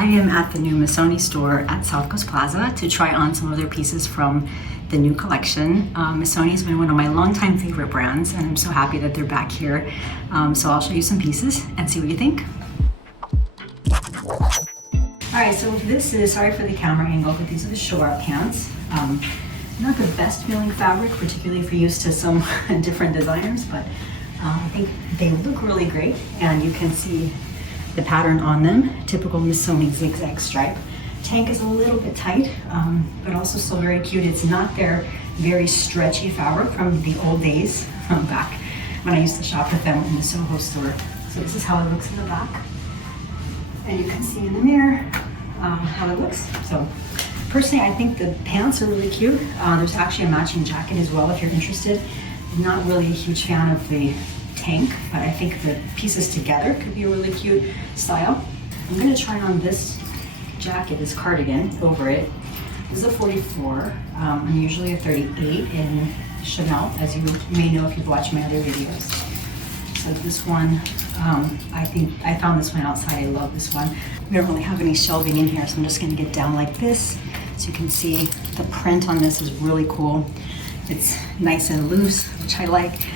I am at the new Missoni store at South Coast Plaza to try on some of their pieces from the new collection. Missoni has been one of my longtime favorite brands, and I'm so happy that they're back here. So I'll show you some pieces and see what you think. All right, so this is, sorry for the camera angle, but these are the show-up pants. Not the best feeling fabric, particularly if you're used to some different designers, but I think they look really great, and you can see the pattern on them, typical Missoni zigzag stripe. Tank is a little bit tight, but also still very cute. It's not their very stretchy fabric from the old days, back when I used to shop with them in the Soho store. So this is how it looks in the back. And you can see in the mirror how it looks. So personally, I think the pants are really cute. There's actually a matching jacket as well if you're interested. I'm not really a huge fan of the tank, but I think the pieces together could be a really cute style. I'm gonna try on this jacket, this cardigan over it. This is a 44. I'm usually a 38 in Chanel, as you may know if you've watched my other videos. So this one, I found this one outside. I love this one. We don't really have any shelving in here, so I'm just gonna get down like this. So you can see the print on this is really cool. It's nice and loose, which I like.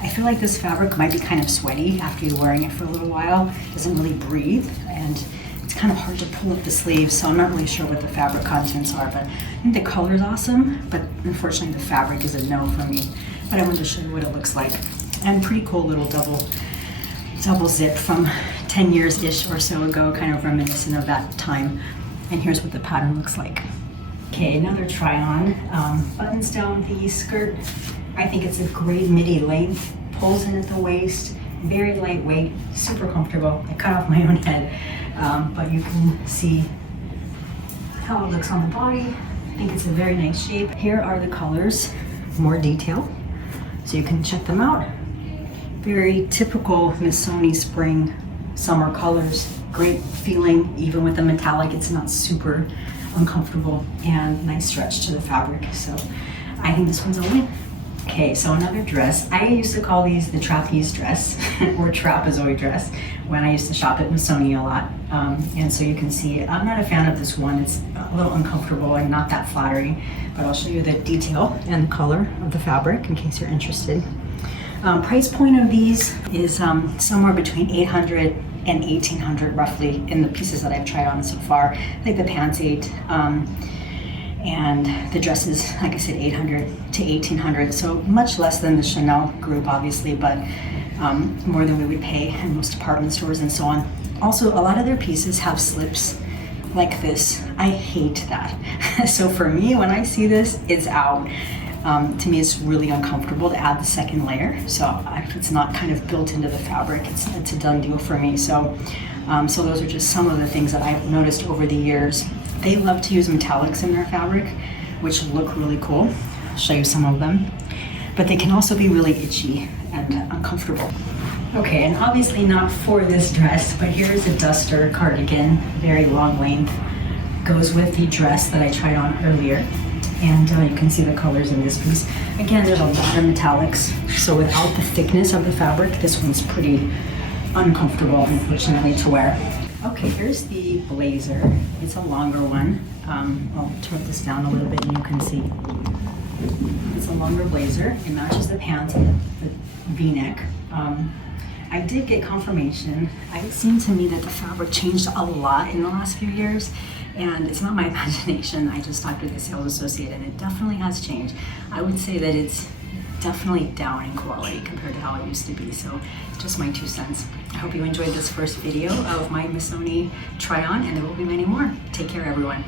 I feel like this fabric might be kind of sweaty after you're wearing it for a little while. It doesn't really breathe, and it's kind of hard to pull up the sleeves, so I'm not really sure what the fabric contents are, but I think the color is awesome, but unfortunately the fabric is a no for me. But I wanted to show you what it looks like. And pretty cool little double zip from 10 years-ish or so ago, kind of reminiscent of that time. And here's what the pattern looks like. Okay, another try on. Buttons down the skirt. I think it's a great midi length, pulls in at the waist, very lightweight, super comfortable. I cut off my own head, but you can see how it looks on the body. I think it's a very nice shape. Here are the colors, more detail, so you can check them out. Very typical Missoni spring, summer colors. Great feeling, even with the metallic, it's not super uncomfortable, and nice stretch to the fabric. So I think this one's a win. Okay, so another dress. I used to call these the trapeze dress or trapezoid dress when I used to shop at Missoni a lot. And so you can see, I'm not a fan of this one. It's a little uncomfortable and not that flattering, but I'll show you the detail and the color of the fabric in case you're interested. Price point of these is somewhere between $800 and $1,800 roughly in the pieces that I've tried on so far. I think the pants $8, and the dresses, like I said, $800 to $1,800. So much less than the Chanel group, obviously, but more than we would pay in most department stores and so on. Also, a lot of their pieces have slips like this. I hate that. So for me, when I see this, it's out. To me, it's really uncomfortable to add the second layer. So if it's not kind of built into the fabric, it's a done deal for me. So, so those are just some of the things that I've noticed over the years. They love to use metallics in their fabric, which look really cool. I'll show you some of them. But they can also be really itchy and uncomfortable. Okay, and obviously not for this dress, but here's a duster cardigan, very long length. Goes with the dress that I tried on earlier. And you can see the colors in this piece. Again, there's a lot of metallics, so without the thickness of the fabric, this one's pretty uncomfortable, unfortunately, to wear. Okay, here's the blazer. It's a longer one. I'll turn this down a little bit and you can see. It's a longer blazer. It matches the pants and the V-neck. I did get confirmation. It seemed to me that the fabric changed a lot in the last few years, and it's not my imagination. I just talked to the sales associate, and it definitely has changed. I would say that it's definitely down in quality compared to how it used to be, so just my 2 cents. I hope you enjoyed this first video of my Missoni try on, and there will be many more. Take care, everyone.